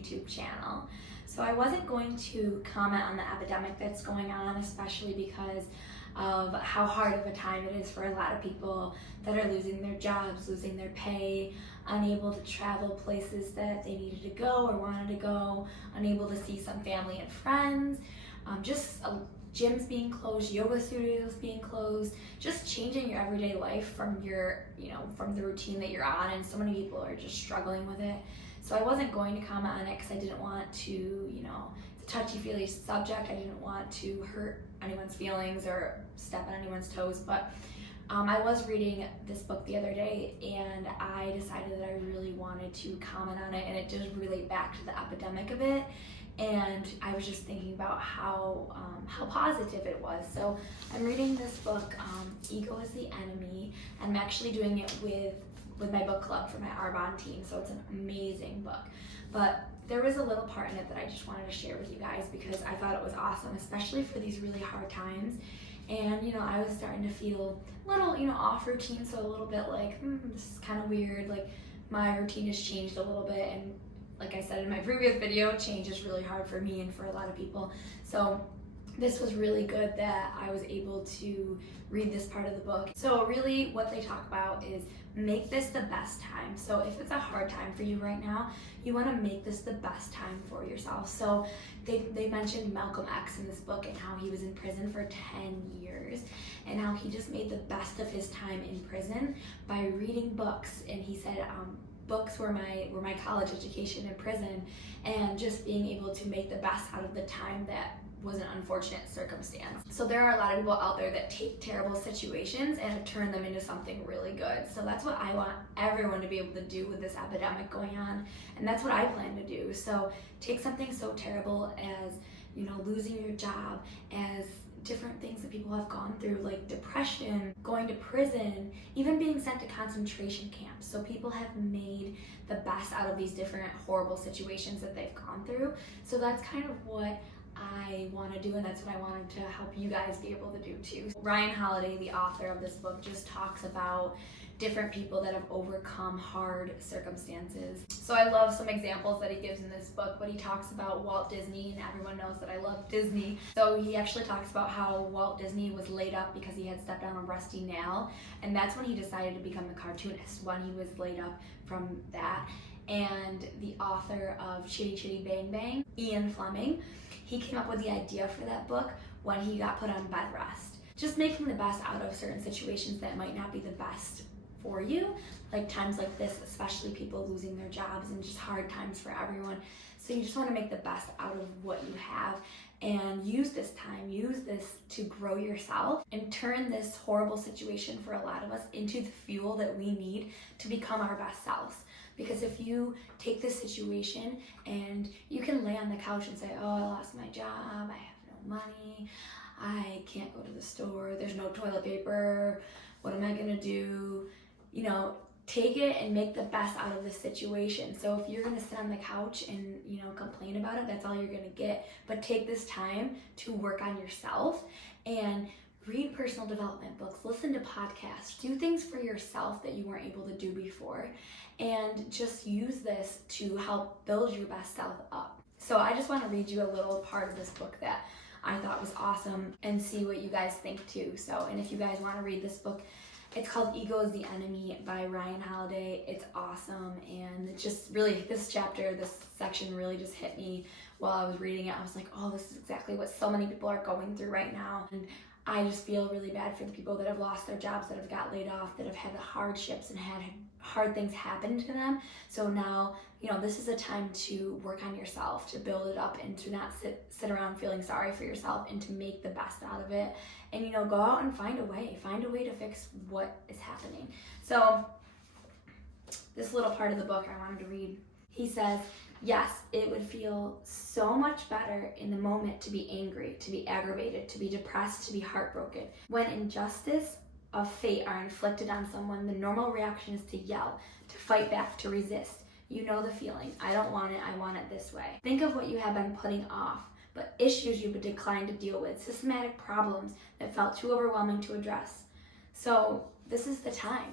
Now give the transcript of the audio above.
YouTube channel. So I wasn't going to comment on the epidemic that's going on, especially because of how hard of a time it is for a lot of people that are losing their jobs, losing their pay, unable to travel places that they needed to go or wanted to go, unable to see some family and friends, gyms being closed, yoga studios being closed, just changing your everyday life from from the routine that you're on, and so many people are just struggling with it. So I wasn't going to comment on it because I didn't want to, it's a touchy-feely subject. I didn't want to hurt anyone's feelings or step on anyone's toes, but I was reading this book the other day, and I decided that I really wanted to comment on it, and it did relate back to the epidemic of it. And I was just thinking about how positive it was. So I'm reading this book, Ego is the Enemy, and I'm actually doing it with my book club for my Arbonne team, so it's an amazing book. But there was a little part in it that I just wanted to share with you guys because I thought it was awesome, especially for these really hard times. And I was starting to feel a little, off routine, so a little bit like, this is kind of weird, like my routine has changed a little bit, and like I said in my previous video, change is really hard for me and for a lot of people. So this was really good that I was able to read this part of the book. So really what they talk about is make this the best time. So if it's a hard time for you right now, you want to make this the best time for yourself. So they mentioned Malcolm X in this book and how he was in prison for 10 years and how he just made the best of his time in prison by reading books. And he said, books were my college education in prison, and just being able to make the best out of the time that was an unfortunate circumstance. So there are a lot of people out there that take terrible situations and turn them into something really good. So that's what I want everyone to be able to do with this epidemic going on, and that's what I plan to do. So take something so terrible as losing your job, as different things that people have gone through, like depression, going to prison, even being sent to concentration camps. So people have made the best out of these different horrible situations that they've gone through. So that's kind of what I want to do, and that's what I wanted to help you guys be able to do too. Ryan Holiday, the author of this book, just talks about different people that have overcome hard circumstances. So I love some examples that he gives in this book, but he talks about Walt Disney, and everyone knows that I love Disney. So he actually talks about how Walt Disney was laid up because he had stepped on a rusty nail, and that's when he decided to become a cartoonist, when he was laid up from that. And the author of Chitty Chitty Bang Bang, Ian Fleming, he came up with the idea for that book when he got put on bed rest. Just making the best out of certain situations that might not be the best for you, like times like this, especially people losing their jobs and just hard times for everyone. So you just want to make the best out of what you have and use this to grow yourself and turn this horrible situation for a lot of us into the fuel that we need to become our best selves. Because if you take this situation and you can lay on the couch and say, oh, I lost my job, I have no money, I can't go to the store, there's no toilet paper, what am I gonna do? Take it and make the best out of the situation. So if you're gonna sit on the couch and complain about it, that's all you're gonna get. But take this time to work on yourself and read personal development books, listen to podcasts, do things for yourself that you weren't able to do before, and just use this to help build your best self up. So I just want to read you a little part of this book that I thought was awesome and see what you guys think too. So, and if you guys want to read this book, it's called Ego is the Enemy by Ryan Holiday. It's awesome, and it just really, this section really just hit me while I was reading it. I was like, oh, this is exactly what so many people are going through right now. And I just feel really bad for the people that have lost their jobs, that have got laid off, that have had the hardships and had hard things happen to them. So now, this is a time to work on yourself, to build it up, and to not sit around feeling sorry for yourself, and to make the best out of it. And go out and find a way to fix what is happening. So this little part of the book I wanted to read. He says, yes, it would feel so much better in the moment to be angry, to be aggravated, to be depressed, to be heartbroken. When injustice of fate are inflicted on someone, the normal reaction is to yell, to fight back, to resist. You know the feeling. I don't want it, I want it this way. Think of what you have been putting off, but issues you would decline to deal with, systematic problems that felt too overwhelming to address. So this is the time.